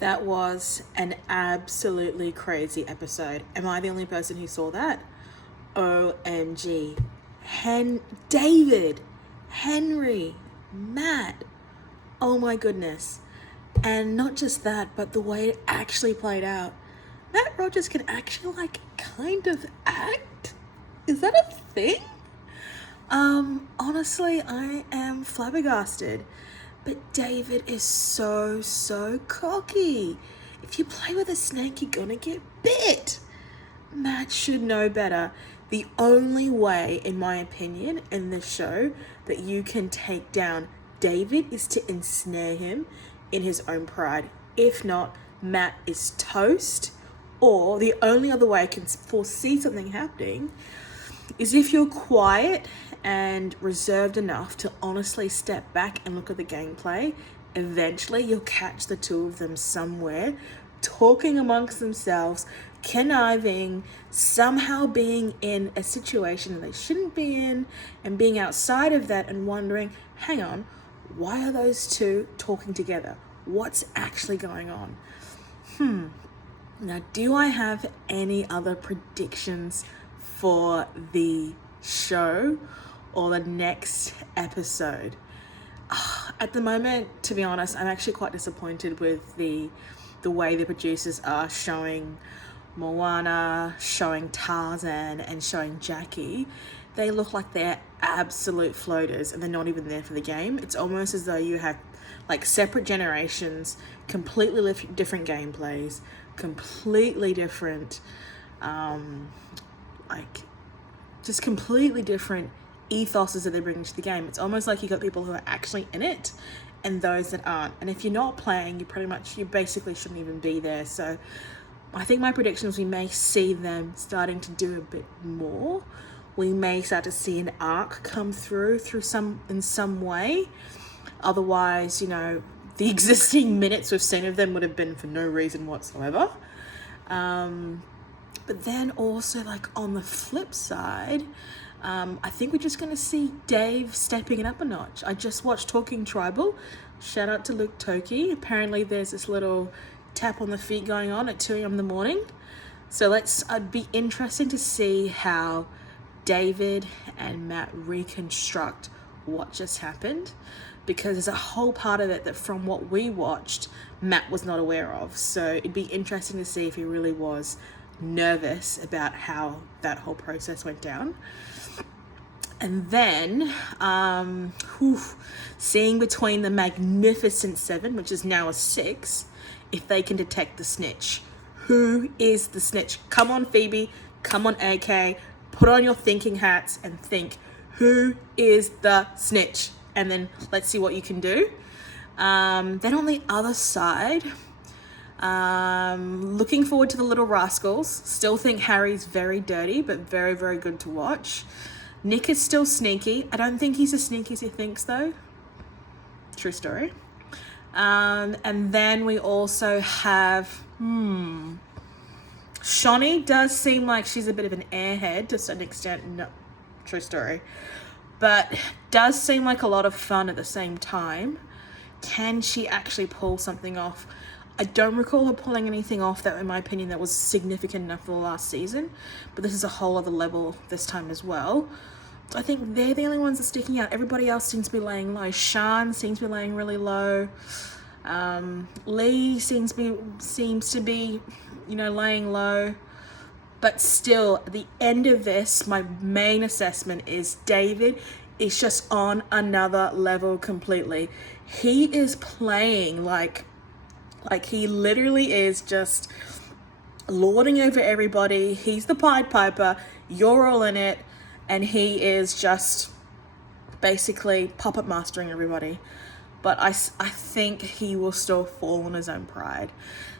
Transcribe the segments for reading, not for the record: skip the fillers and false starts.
That was an absolutely crazy episode. Am I the only person who saw that? OMG. David, Henry, Matt. Oh my goodness. And not just that, but the way it actually played out. Matt Rogers can actually, kind of act? Is that a thing? Honestly, I am flabbergasted. But David is so cocky. If you play with a snake, you're gonna get bit. Matt should know better. The only way, in my opinion, in this show, that you can take down David is to ensnare him in his own pride. If not, Matt is toast. Or the only other way I can foresee something happening is if you're quiet and reserved enough to honestly step back and look at the gameplay, eventually you'll catch the two of them somewhere, talking amongst themselves, conniving, somehow being in a situation they shouldn't be in, and being outside of that and wondering, hang on, why are those two talking together? What's actually going on? Now, do I have any other predictions for the show or the next episode? At the moment, to be honest, I'm actually quite disappointed with the way the producers are showing Moana, showing Tarzan, and showing Jackie. They look like they're absolute floaters and they're not even there for the game. It's almost as though you have separate generations, completely different gameplays, completely different just completely different ethoses that they bring to the game. It's almost like you got people who are actually in it and those that aren't. And if you're not playing, you basically shouldn't even be there. So I think my prediction is we may see them starting to do a bit more. We may start to see an arc come through in some way. Otherwise, the existing minutes we've seen of them would have been for no reason whatsoever. But then also, on the flip side, I think we're just going to see Dave stepping it up a notch. I just watched Talking Tribal. Shout out to Luke Toki. Apparently there's this little tap on the feet going on at 2 a.m. in the morning. So it'd be interesting to see how David and Matt reconstruct what just happened, because there's a whole part of it that from what we watched, Matt was not aware of. So it'd be interesting to see if he really was nervous about how that whole process went down. And then seeing between the Magnificent Seven, which is now a 6, if they can detect the snitch. Who is the snitch? Come on, Phoebe. Come on, AK. Put on your thinking hats and think, who is the snitch? And then let's see what you can do. Then on the other side, looking forward to the Little Rascals. Still think Harry's very dirty, but very, very good to watch. Nick is still sneaky. I don't think he's as sneaky as he thinks, though. True story. And then we also have, Shawnee does seem like she's a bit of an airhead to a certain extent. No, true story. But does seem like a lot of fun at the same time. Can she actually pull something off? I don't recall her pulling anything off that, in my opinion, that was significant enough for the last season. But this is a whole other level this time as well. So I think they're the only ones that are sticking out. Everybody else seems to be laying low. Sian seems to be laying really low. Lee seems to be, laying low. But still, at the end of this, my main assessment is David is just on another level completely. He is playing like he literally is just lording over everybody. He's the Pied Piper. You're all in it. And he is just basically puppet mastering everybody. But I think he will still fall on his own pride.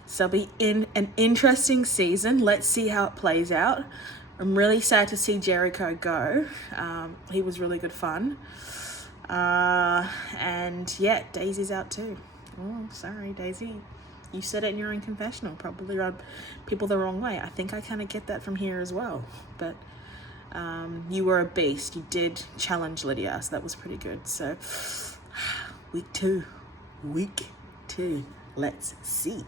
So it'll be in an interesting season. Let's see how it plays out. I'm really sad to see Jericho go. He was really good fun. And yeah, Daisy's out too. Oh, sorry, Daisy. You said it in your own confessional. Probably rubbed people the wrong way. I think I kind of get that from here as well. But you were a beast. You did challenge Lydia, so that was pretty good. So week two. Let's see.